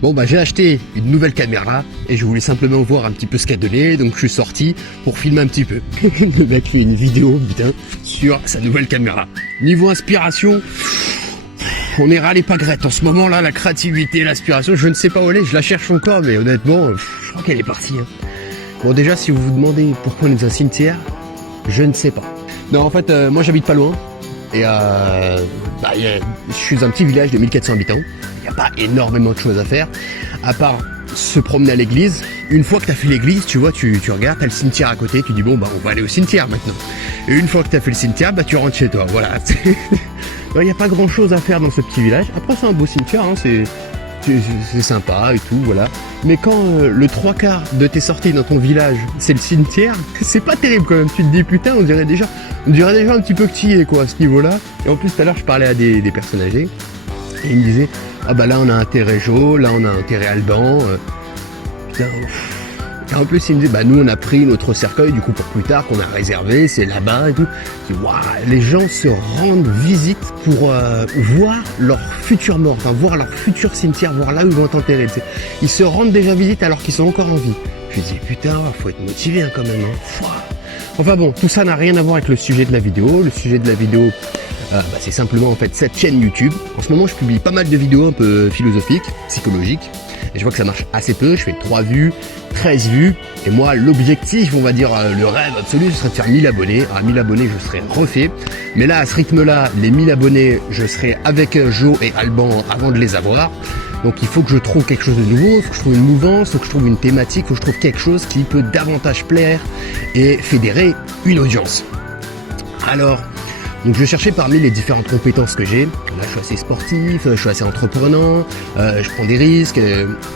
Bon bah j'ai acheté une nouvelle caméra et je voulais simplement voir un petit peu ce qu'elle donnait, donc je suis sorti pour filmer un petit peu. Le mec fait une vidéo, putain, sur sa nouvelle caméra. Niveau inspiration, on est râlé pas grette. En ce moment là, la créativité, l'inspiration, je ne sais pas où elle est, je la cherche encore, mais honnêtement, je crois qu'elle est partie. Hein. Bon déjà, si vous vous demandez pourquoi on est dans un cimetière, je ne sais pas. Non en fait, moi j'habite pas loin, et je suis dans un petit village de 1400 habitants. Il n'y a pas énormément de choses à faire, à part se promener à l'église. Une fois que tu as fait l'église, tu vois, tu regardes, tu as le cimetière à côté, tu dis bon bah on va aller au cimetière maintenant. Et une fois que tu as fait le cimetière, bah tu rentres chez toi, voilà. Il n'y a pas grand chose à faire dans ce petit village. Après c'est un beau cimetière, hein, c'est sympa et tout, voilà. Mais quand le 3/4 de tes sorties dans ton village, c'est le cimetière, c'est pas terrible quand même. Tu te dis putain, on dirait déjà un petit peu que tu y es quoi à ce niveau-là. Et en plus tout à l'heure je parlais à des personnes âgées et ils me disaient ah bah là on a intérêt Jo, là on a intérêt Alban. Putain. Et en plus ils me disaient bah nous on a pris notre cercueil du coup pour plus tard qu'on a réservé, c'est là-bas et tout. Je dis, waouh, les gens se rendent visite pour voir leur futur mort, enfin voir leur futur cimetière, voir là où ils vont être enterrés. T'sais. Ils se rendent déjà visite alors qu'ils sont encore en vie. Je dis putain, faut être motivé hein, quand même. Hein. Enfin bon, tout ça n'a rien à voir avec le sujet de la vidéo. Le sujet de la vidéo, c'est simplement en fait cette chaîne YouTube. En ce moment, je publie pas mal de vidéos un peu philosophiques, psychologiques. Et je vois que ça marche assez peu. Je fais 3 vues, 13 vues. Et moi, l'objectif, on va dire, le rêve absolu, ce serait de faire 1000 abonnés. À 1000 abonnés, je serai refait. Mais là, à ce rythme-là, les 1000 abonnés, je serai avec Jo et Alban avant de les avoir. Donc il faut que je trouve quelque chose de nouveau, il faut que je trouve une mouvance, il faut que je trouve une thématique, il faut que je trouve quelque chose qui peut davantage plaire et fédérer une audience. Alors, donc je cherchais parmi les différentes compétences que j'ai. Là, je suis assez sportif, je suis assez entreprenant, je prends des risques.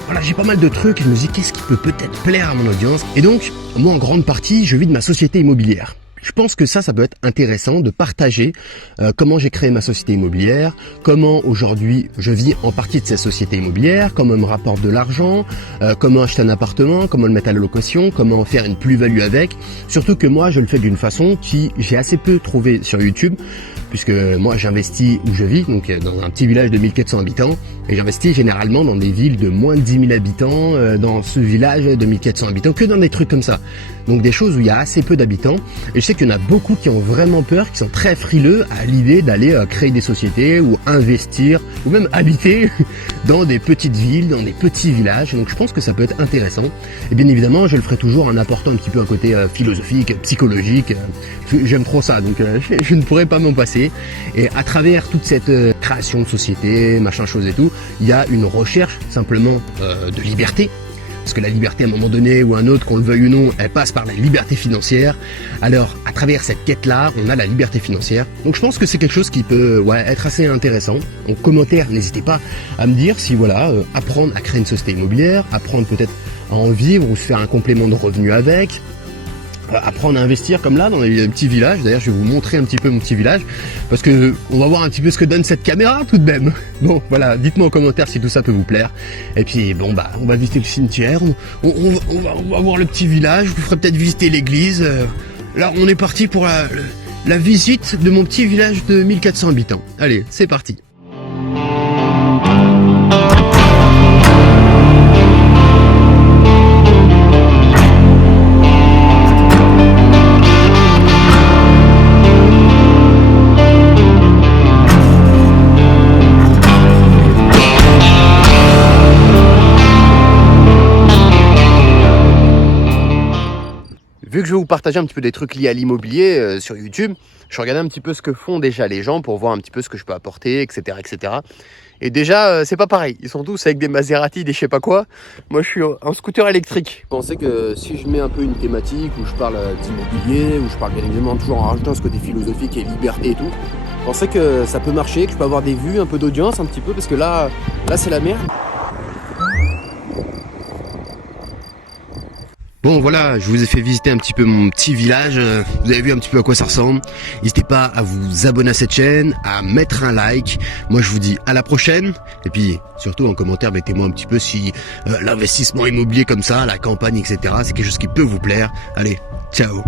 Voilà, j'ai pas mal de trucs et je me dis qu'est-ce qui peut peut-être plaire à mon audience. Et donc, moi en grande partie, je vis de ma société immobilière. Je pense que ça peut être intéressant de partager comment j'ai créé ma société immobilière, comment aujourd'hui je vis en partie de cette société immobilière, comment me rapporte de l'argent, comment acheter un appartement, comment le mettre à la location, comment faire une plus-value avec. Surtout que moi, je le fais d'une façon qui j'ai assez peu trouvé sur YouTube, puisque moi j'investis où je vis, donc dans un petit village de 1400 habitants, et j'investis généralement dans des villes de moins de 10 000 habitants, dans ce village de 1400 habitants, que dans des trucs comme ça. Donc des choses où il y a assez peu d'habitants, et je sais qu'il y en a beaucoup qui ont vraiment peur, qui sont très frileux à l'idée d'aller créer des sociétés ou investir, ou même habiter dans des petites villes, dans des petits villages, donc je pense que ça peut être intéressant. Et bien évidemment, je le ferai toujours en apportant un petit peu un côté philosophique, psychologique, j'aime trop ça, donc je ne pourrais pas m'en passer. Et à travers toute cette création de société, machin chose et tout, il y a une recherche simplement de liberté. Parce que la liberté, à un moment donné ou un autre, qu'on le veuille ou non, elle passe par la liberté financière. Alors, à travers cette quête-là, on a la liberté financière. Donc, je pense que c'est quelque chose qui peut être assez intéressant. En commentaire, n'hésitez pas à me dire si, apprendre à créer une société immobilière, apprendre peut-être à en vivre ou se faire un complément de revenu avec, apprendre à investir comme là dans les petits villages. D'ailleurs je vais vous montrer un petit peu mon petit village parce que on va voir un petit peu ce que donne cette caméra tout de même. Bon voilà, dites-moi en commentaire si tout ça peut vous plaire. Et puis bon bah on va visiter le cimetière, on va voir le petit village, je vous ferai peut-être visiter l'église. Là on est parti pour la visite de mon petit village de 1400 habitants. Allez, c'est parti. Vu que je vais vous partager un petit peu des trucs liés à l'immobilier sur YouTube, je regardais un petit peu ce que font déjà les gens pour voir un petit peu ce que je peux apporter, etc. etc. Et déjà, c'est pas pareil. Ils sont tous avec des Maserati, des je sais pas quoi. Moi, je suis en scooter électrique. Je pensais que si je mets un peu une thématique où je parle d'immobilier, où je parle bien évidemment toujours en rajoutant ce côté philosophique et liberté et tout, je pensais que ça peut marcher, que je peux avoir des vues, un peu d'audience un petit peu, parce que là c'est la merde. Bon voilà, je vous ai fait visiter un petit peu mon petit village, vous avez vu un petit peu à quoi ça ressemble. N'hésitez pas à vous abonner à cette chaîne, à mettre un like. Moi je vous dis à la prochaine. Et puis surtout en commentaire, mettez-moi un petit peu si l'investissement immobilier comme ça, la campagne, etc. c'est quelque chose qui peut vous plaire. Allez, ciao.